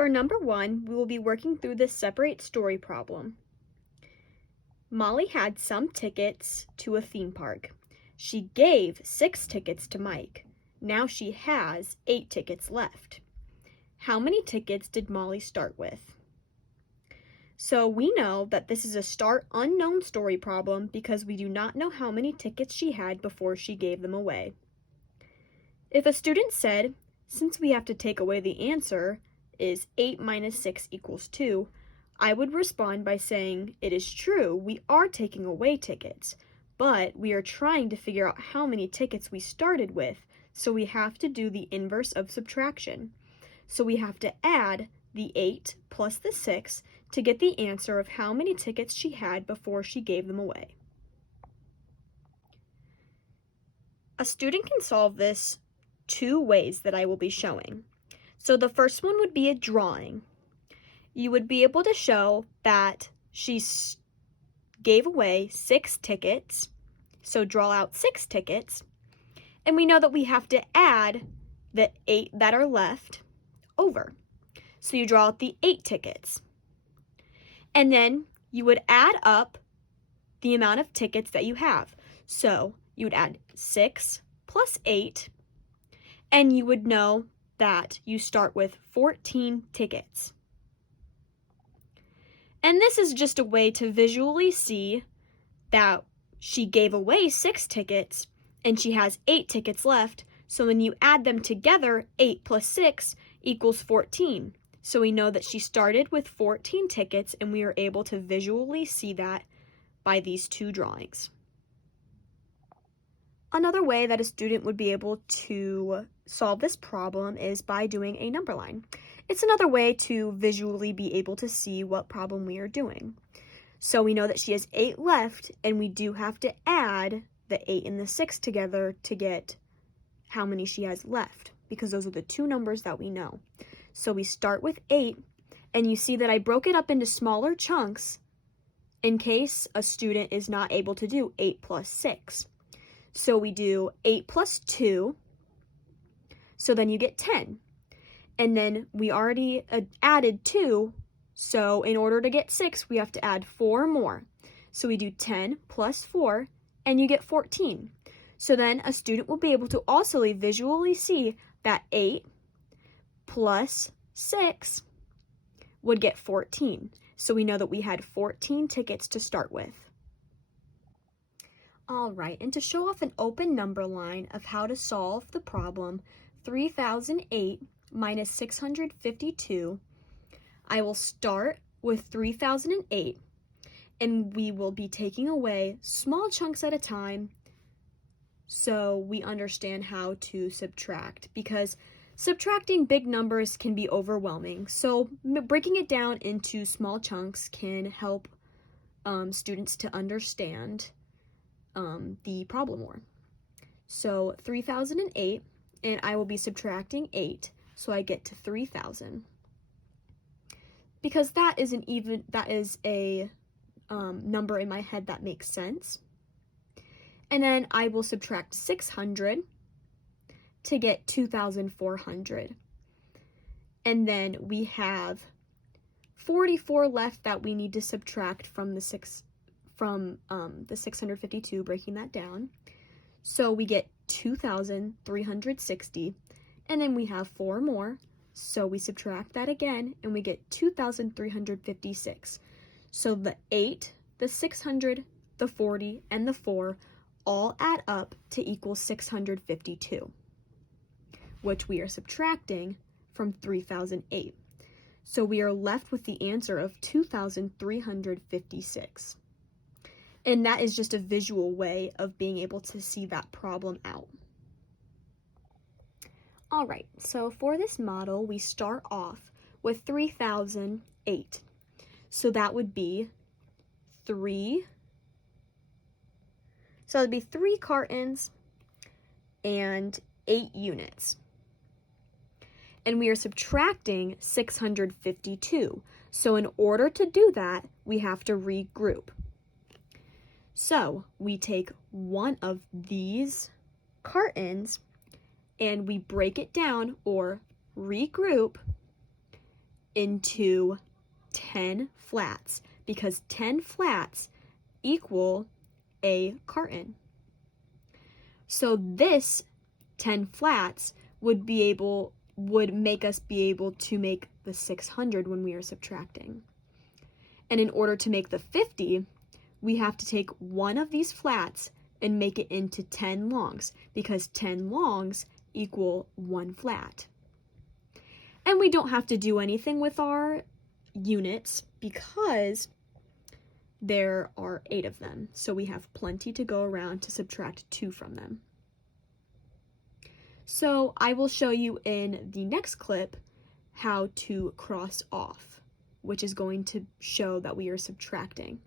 For number 1, we will be working through this separate story problem. Molly had some tickets to a theme park. She gave 6 tickets to Mike. Now she has 8 tickets left. How many tickets did Molly start with? So we know that this is a start unknown story problem because we do not know how many tickets she had before she gave them away. If a student said, since we have to take away the answer is 8 minus 6 equals 2, I would respond by saying, it is true, we are taking away tickets, but we are trying to figure out how many tickets we started with, so we have to do the inverse of subtraction. So we have to add the 8 plus the 6 to get the answer of how many tickets she had before she gave them away. A student can solve this 2 ways that I will be showing. So the first one would be a drawing. You would be able to show that she gave away 6 tickets, so draw out 6 tickets, and we know that we have to add the 8 that are left over. So you draw out the 8 tickets. And then you would add up the amount of tickets that you have. So you would add 6 plus 8, and you would know that you start with 14 tickets. And this is just a way to visually see that she gave away 6 tickets and she has 8 tickets left. So when you add them together, 8 plus 6 equals 14. So we know that she started with 14 tickets, and we are able to visually see that by these 2 drawings. Another way that a student would be able to solve this problem is by doing a number line. It's another way to visually be able to see what problem we are doing. So we know that she has 8 left, and we do have to add the 8 and the 6 together to get how many she has left, because those are the 2 numbers that we know. So we start with 8, and you see that I broke it up into smaller chunks in case a student is not able to do 8 plus 6. So we do 8 plus 2, so then you get 10. And then we already added 2, so in order to get 6, we have to add 4 more. So we do 10 plus 4, and you get 14. So then a student will be able to also visually see that 8 plus 6 would get 14. So we know that we had 14 tickets to start with. All right, and to show off an open number line of how to solve the problem 3008 minus 652, I will start with 3008, and we will be taking away small chunks at a time so we understand how to subtract, because subtracting big numbers can be overwhelming. So breaking it down into small chunks can help students to understand the problem more. So 3008, and I will be subtracting 8, so I get to 3000. Because that is a number in my head that makes sense. And then I will subtract 600 to get 2,400. And then we have 44 left that we need to subtract from the 652, breaking that down. So we get 2,360, and then we have 4 more. So we subtract that again, and we get 2,356. So the 8, the 600, the 40, and the 4 all add up to equal 652, which we are subtracting from 3008. So we are left with the answer of 2,356. And that is just a visual way of being able to see that problem out. All right, so for this model, we start off with 3008. So that would be 3 cartons and 8 units. And we are subtracting 652. So in order to do that, we have to regroup. So we take one of these cartons and we break it down or regroup into 10 flats because 10 flats equal a carton. So this 10 flats would make us be able to make the 600 when we are subtracting. And in order to make the 50, we have to take one of these flats and make it into 10 longs because 10 longs equal one flat. And we don't have to do anything with our units because there are 8 of them. So we have plenty to go around to subtract 2 from them. So I will show you in the next clip how to cross off, which is going to show that we are subtracting.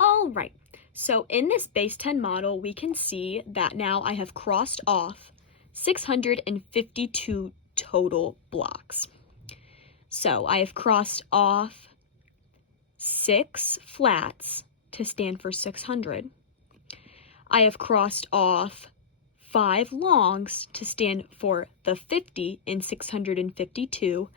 All right, so in this base 10 model, we can see that now I have crossed off 652 total blocks. So I have crossed off 6 flats to stand for 600. I have crossed off 5 longs to stand for the 50 in 652,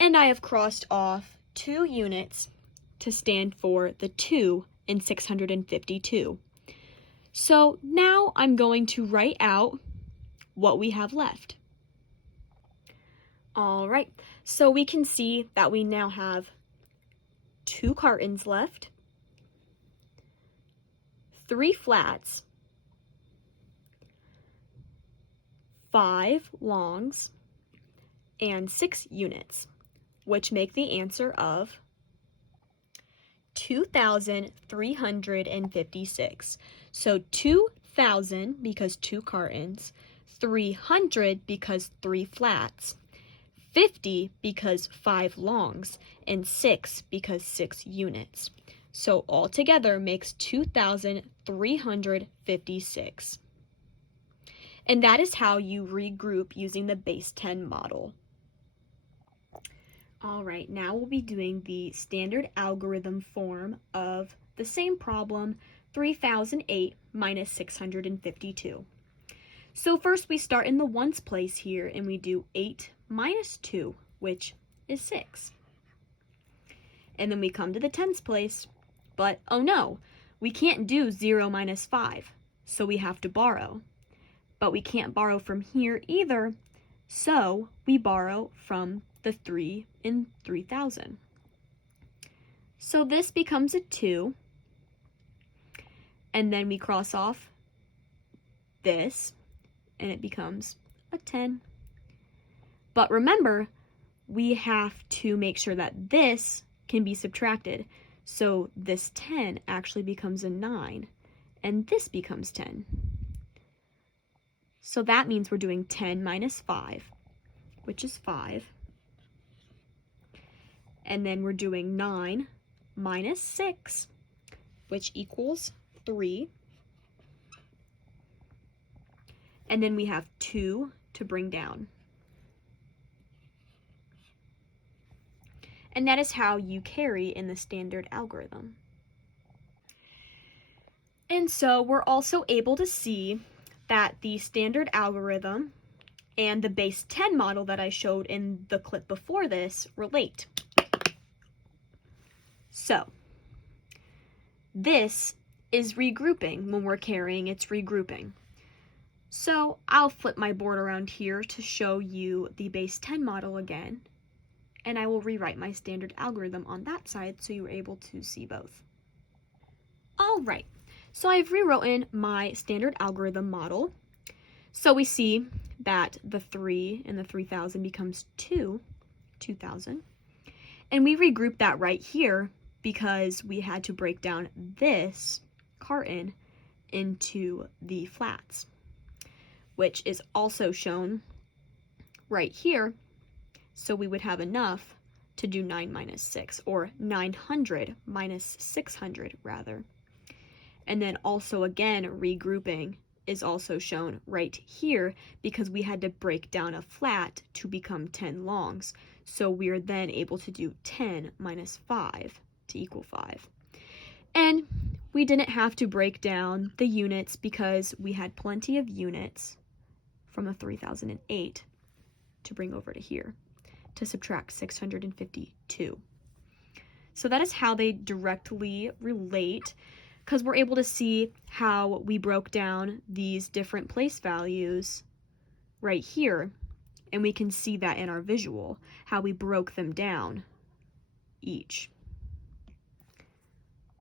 and I have crossed off 2 units to stand for the 2 in 652. So now I'm going to write out what we have left. All right, so we can see that we now have 2 cartons left, 3 flats, 5 longs, and 6 units, which make the answer of 2,356. So 2,000 because 2 cartons, 300 because 3 flats, 50 because 5 longs, and 6 because 6 units. So altogether makes 2,356. And that is how you regroup using the base 10 model. All right, now we'll be doing the standard algorithm form of the same problem, 3008 minus 652. So first we start in the ones place here and we do 8 minus 2, which is 6. And then we come to the tens place, but oh no, we can't do 0 minus 5, so we have to borrow. But we can't borrow from here either, so we borrow from the 3 in 3,000. So this becomes a 2, and then we cross off this, and it becomes a 10. But remember, we have to make sure that this can be subtracted. So this 10 actually becomes a 9, and this becomes 10. So that means we're doing 10 minus 5, which is 5. And then we're doing 9 minus 6, which equals 3. And then we have 2 to bring down. And that is how you carry in the standard algorithm. And so we're also able to see that the standard algorithm and the base 10 model that I showed in the clip before this relate. So this is regrouping. When we're carrying, it's regrouping. So I'll flip my board around here to show you the base 10 model again, and I will rewrite my standard algorithm on that side so you're able to see both. All right, so I've rewritten my standard algorithm model. So we see that the 3 in the 3,000 becomes 2,000. And we regroup that right here because we had to break down this carton into the flats, which is also shown right here. So we would have enough to do 9 minus 6, or 900 minus 600 rather. And then also again, regrouping is also shown right here because we had to break down a flat to become 10 longs. So we are then able to do 10 minus 5 to equal 5. And we didn't have to break down the units because we had plenty of units from the 3008 to bring over to here. to subtract 652. So that is how they directly relate, because we're able to see how we broke down these different place values right here, and we can see that in our visual, how we broke them down each.